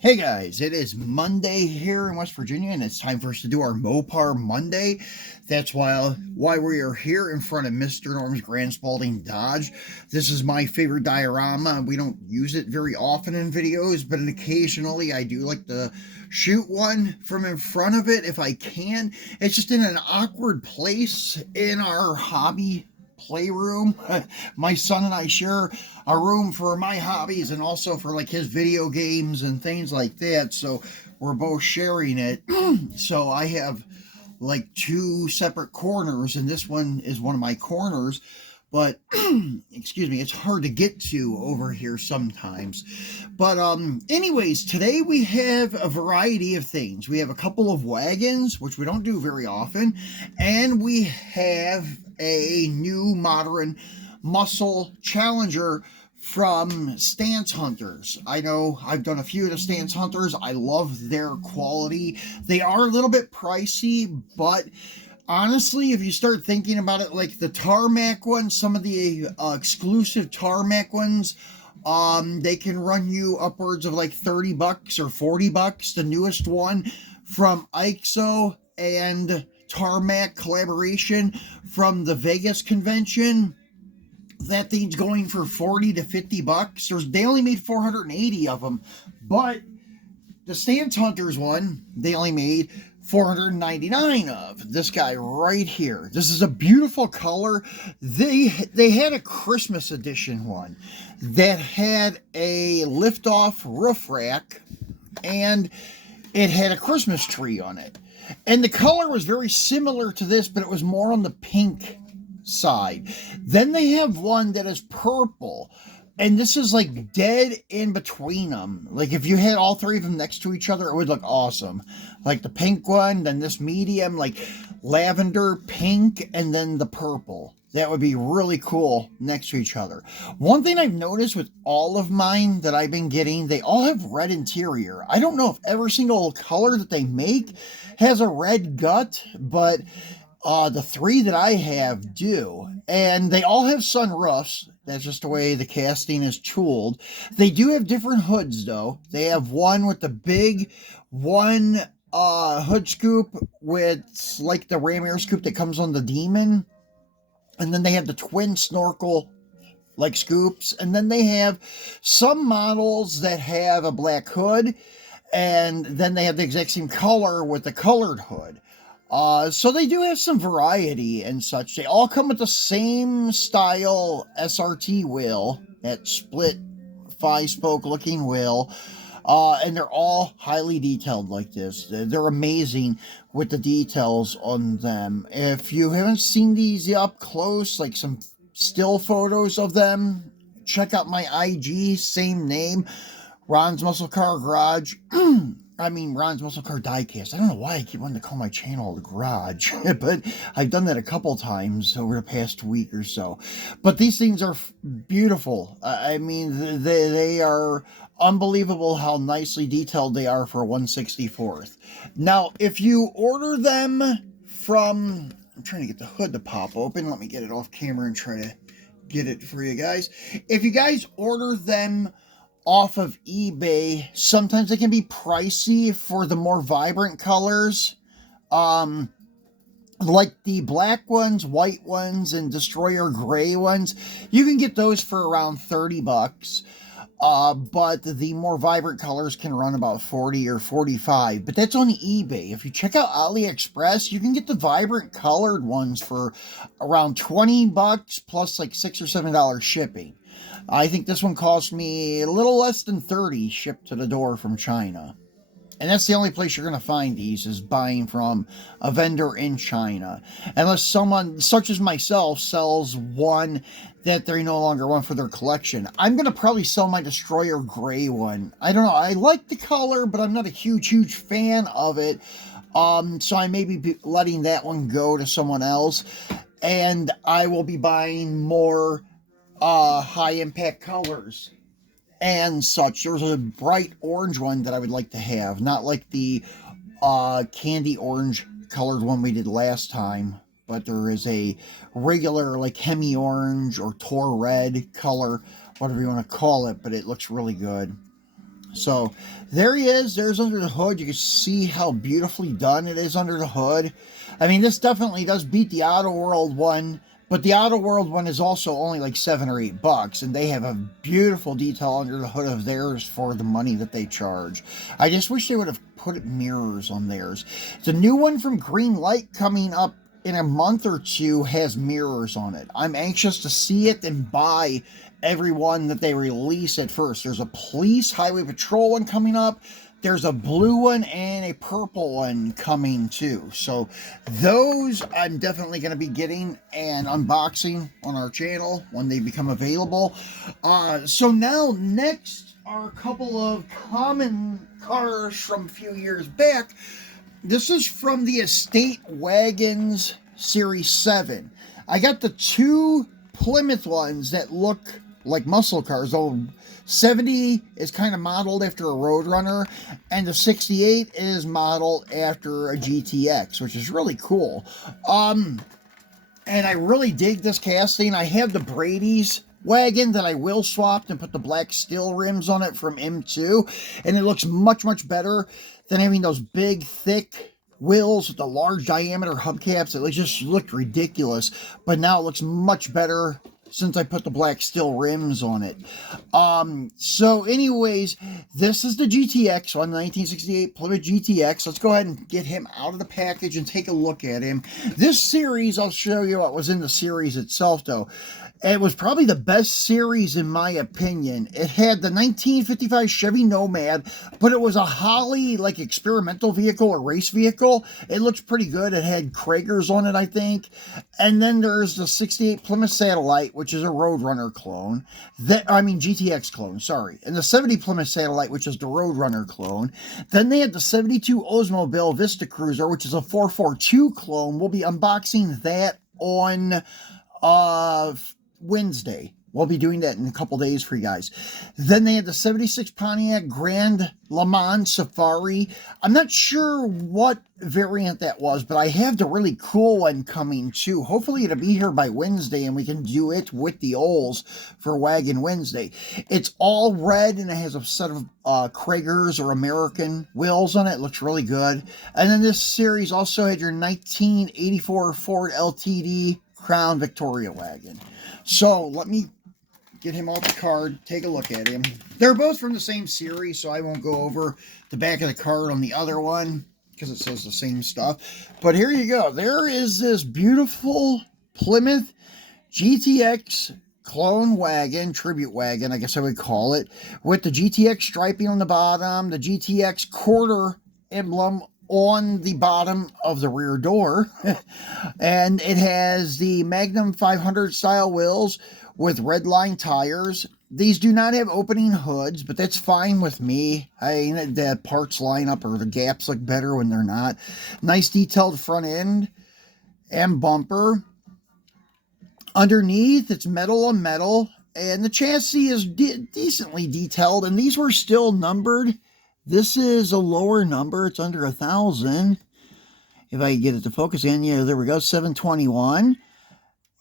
Hey guys, it is Monday here in West Virginia, and it's time for us to do our Mopar Monday. That's why we are here in front of Mr. Norm's Grand Spalding Dodge. This is my favorite diorama. We don't use it very often in videos, but occasionally I do like to shoot one from in front of it if I can. It's just in an awkward place in our hobby playroom. My son and I share a room for my hobbies and also for like his video games and things like that. So we're both sharing it. So I have like two separate corners, and this one is one of my corners. But excuse me, it's hard to get to over here sometimes. But anyways, today we have a variety of things. We have a couple of wagons, which we don't do very often, and we have a new modern muscle Challenger from Stance Hunters. I know I've done a few of the Stance Hunters. I love their quality. They are a little bit pricey, but honestly, if you start thinking about it, like the tarmac ones, some of the exclusive tarmac ones, they can run you upwards of like 30 bucks or 40 bucks. The newest one from IXO and Tarmac collaboration from the Vegas convention, that thing's going for 40 to 50 bucks. They only made 480 of them, but the Stance Hunters one, they only made 499 of. This guy right here. This is a beautiful color. They had a Christmas edition one that had a lift-off roof rack, and it had a Christmas tree on it. And the color was very similar to this, but it was more on the pink side. Then they have one that is purple, and this is like dead in between them. Like if you had all three of them next to each other, it would look awesome. Like the pink one, then this medium, like lavender pink, and then the purple. That would be really cool next to each other. One thing I've noticed with all of mine that I've been getting, they all have red interior. I don't know if every single color that they make has a red gut, but the three that I have do. And they all have sunroofs. That's just the way the casting is tooled. They do have different hoods, though. They have one with the big one hood scoop with like the ram air scoop that comes on the Demon. And then they have the twin snorkel like scoops. And then they have some models that have a black hood. And then they have the exact same color with the colored hood. So they do have some variety and such. They all come with the same style SRT wheel, that split 5-spoke looking wheel. And they're all highly detailed like this. They're amazing with the details on them. If you haven't seen these up close, like some still photos of them, check out my IG, same name, Ron's Muscle Car Garage. Ron's Muscle Car Diecast. I don't know why I keep wanting to call my channel the Garage, but I've done that a couple times over the past week or so. But these things are beautiful. They are unbelievable how nicely detailed they are for a 1/64th. Now, if you order them from... I'm trying to get the hood to pop open. Let me get it off camera and try to get it for you guys. If you guys order them off of eBay, sometimes they can be pricey for the more vibrant colors. Like the black ones, white ones, and Destroyer gray ones. You can get those for around 30 bucks. But the more vibrant colors can run about 40 or 45. But that's on eBay. If you check out AliExpress, you can get the vibrant colored ones for around 20 bucks plus like $6 or $7 shipping. I think this one cost me a little less than 30 shipped to the door from China. And that's the only place you're going to find these, is buying from a vendor in China. Unless someone, such as myself, sells one that they no longer want for their collection. I'm going to probably sell my Destroyer gray one. I don't know. I like the color, but I'm not a huge fan of it. So I may be letting that one go to someone else. And I will be buying more high impact colors and such. There's a bright orange one that I would like to have, not like the candy orange colored one we did last time, but there is a regular like Hemi orange or Tor red color, whatever you want to call it, but it looks really good. So there he is. There's under the hood. You can see how beautifully done it is under the hood. I mean, this definitely does beat the Auto World one, but the Auto World one is also only like $7 or $8, and they have a beautiful detail under the hood of theirs for the money that they charge. I just wish they would have put mirrors on theirs. The new one from Greenlight coming up in a month or two has mirrors on it. I'm anxious to see it and buy every one that they release at first. There's a police highway patrol one coming up. There's a blue one and a purple one coming too. So those I'm definitely going to be getting and unboxing on our channel when they become available. So now next are a couple of common cars from a few years back. This is from the Estate Wagons Series 7. I got the two Plymouth ones that look like muscle cars. Though 70 is kind of modeled after a Roadrunner, and the 68 is modeled after a GTX, which is really cool. And I really dig this casting. I have the Brady's wagon that I will swap and put the black steel rims on it from M2, and it looks much, much better than having those big, thick wheels with the large diameter hubcaps. It just looked ridiculous, but now it looks much better since I put the black steel rims on it. So anyways, this is the GTX one, 1968 Plymouth GTX. Let's go ahead and get him out of the package and take a look at him. This series, I'll show you what was in the series itself though. It was probably the best series in my opinion. It had the 1955 Chevy Nomad, but it was a Holly like experimental vehicle or race vehicle. It looks pretty good. It had Kragers on it, I think. And then there's the 68 Plymouth Satellite, which is a Roadrunner clone. GTX clone, sorry. And the 70 Plymouth Satellite, which is the Roadrunner clone. Then they had the 72 Oldsmobile Vista Cruiser, which is a 442 clone. We'll be unboxing that on Wednesday. We'll be doing that in a couple days for you guys. Then they had the 76 Pontiac Grand Le Mans Safari. I'm not sure what variant that was, but I have the really cool one coming too. Hopefully it'll be here by Wednesday and we can do it with the Ols for Wagon Wednesday. It's all red and it has a set of Kragers or American wheels on it. It looks really good. And then this series also had your 1984 Ford LTD Crown Victoria wagon. So let me get him off the card, take a look at him. They're both from the same series, so I won't go over the back of the card on the other one because it says the same stuff. But here you go. There is this beautiful Plymouth GTX clone wagon, tribute wagon, I guess I would call it, with the GTX striping on the bottom, the GTX quarter emblem on the bottom of the rear door. And it has the Magnum 500 style wheels with red line tires. These do not have opening hoods, but that's fine with me. The parts line up or the gaps look better when they're not. Nice detailed front end and bumper. Underneath, it's metal on metal, and the chassis is decently detailed, and these were still numbered. This is a lower number. It's under 1,000. If I get it to focus in, yeah, there we go, 721.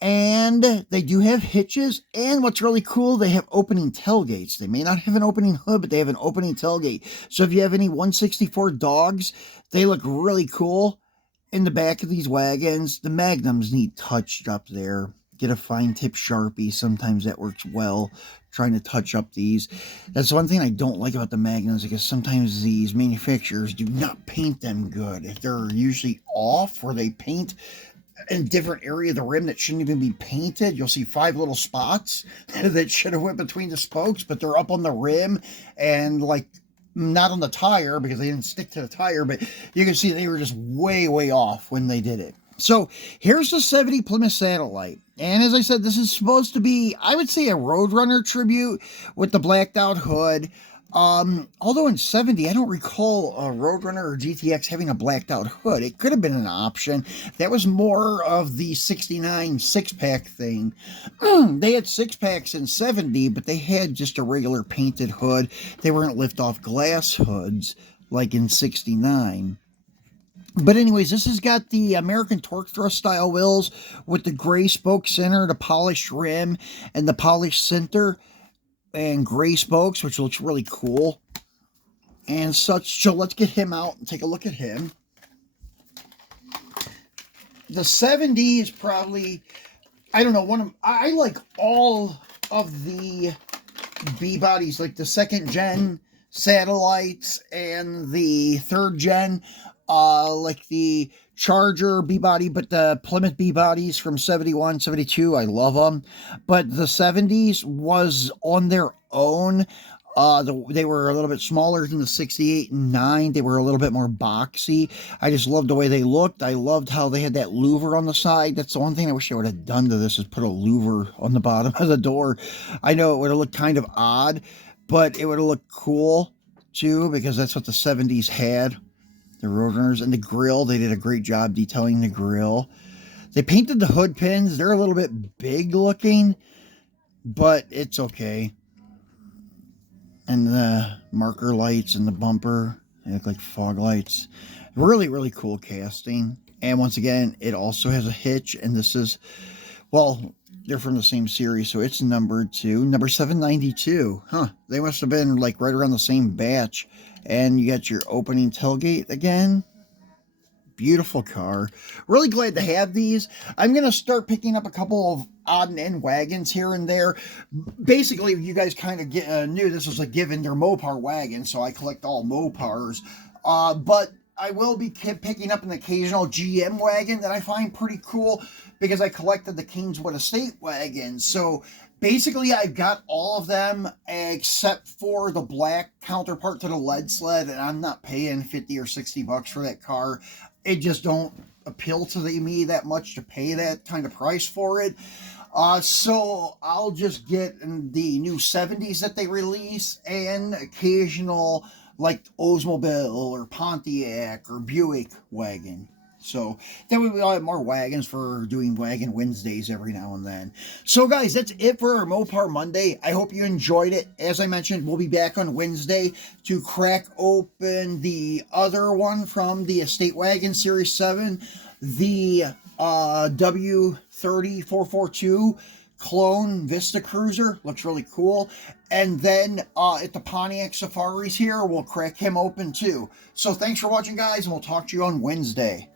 And they do have hitches, and what's really cool, they have opening tailgates. They may not have an opening hood, but they have an opening tailgate. So if you have any 164 dogs, they look really cool in the back of these wagons. The Magnums need touched up there. Get a fine tip Sharpie. Sometimes that works well, trying to touch up these. That's one thing I don't like about the Magnums, because sometimes these manufacturers do not paint them good. If they're usually off, or they paint in a different area of the rim that shouldn't even be painted, you'll see 5 little spots that should have went between the spokes, but they're up on the rim and like not on the tire because they didn't stick to the tire, but you can see they were just way, way off when they did it. So here's the 70 Plymouth Satellite. And as I said, this is supposed to be, I would say, a Roadrunner tribute with the blacked out hood. Although in 70, I don't recall a Roadrunner or GTX having a blacked out hood. It could have been an option. That was more of the 69 6-pack thing. They had 6-packs in 70, but they had just a regular painted hood. They weren't lift-off glass hoods like in 69. But anyways, this has got the American Torque Thrust style wheels with the gray spoke center, the polished rim, and the polished center and gray spokes, which looks really cool. and such. So let's get him out and take a look at him. The 70 is probably, I don't know, I like all of the B-bodies, like the 2nd gen satellites and the 3rd gen, like the Charger B-body, but the Plymouth B-bodies from 71, 72, I love them. But the 70s was on their own. They were a little bit smaller than the 68 and 9. They were a little bit more boxy. I just loved the way they looked. I loved how they had that louver on the side. That's the one thing I wish I would have done to this, is put a louver on the bottom of the door. I know it would have looked kind of odd, but it would have looked cool too, because that's what the 70s had. The Roadrunners. And the grill, they did a great job detailing the grill. They painted the hood pins. They're a little bit big looking, but it's okay. And the marker lights and the bumper, they look like fog lights. Really, really cool casting. And once again, it also has a hitch, and this is, well, they're from the same series, so it's numbered to number 792. Huh, they must have been like right around the same batch. And you got your opening tailgate again. Beautiful car. Really glad to have these. I'm going to start picking up a couple of odd and end wagons here and there. Basically, you guys kind of knew this was a given. They're Mopar wagons, so I collect all Mopars. But I will be picking up an occasional GM wagon that I find pretty cool, because I collected the Kingswood Estate wagons. So basically, I've got all of them except for the black counterpart to the lead sled, and I'm not paying 50 or 60 bucks for that car. It just don't appeal to me that much to pay that kind of price for it. So I'll just get the new 70s that they release, and occasional like Oldsmobile or Pontiac or Buick wagon. So then we will have more wagons for doing Wagon Wednesdays every now and then. So guys, that's it for our Mopar Monday. I hope you enjoyed it. As I mentioned, we'll be back on Wednesday to crack open the other one from the Estate Wagon Series 7, the W30442 Clone Vista Cruiser. Looks really cool. And then at the Pontiac Safaris here, we'll crack him open too. So thanks for watching, guys, and we'll talk to you on Wednesday.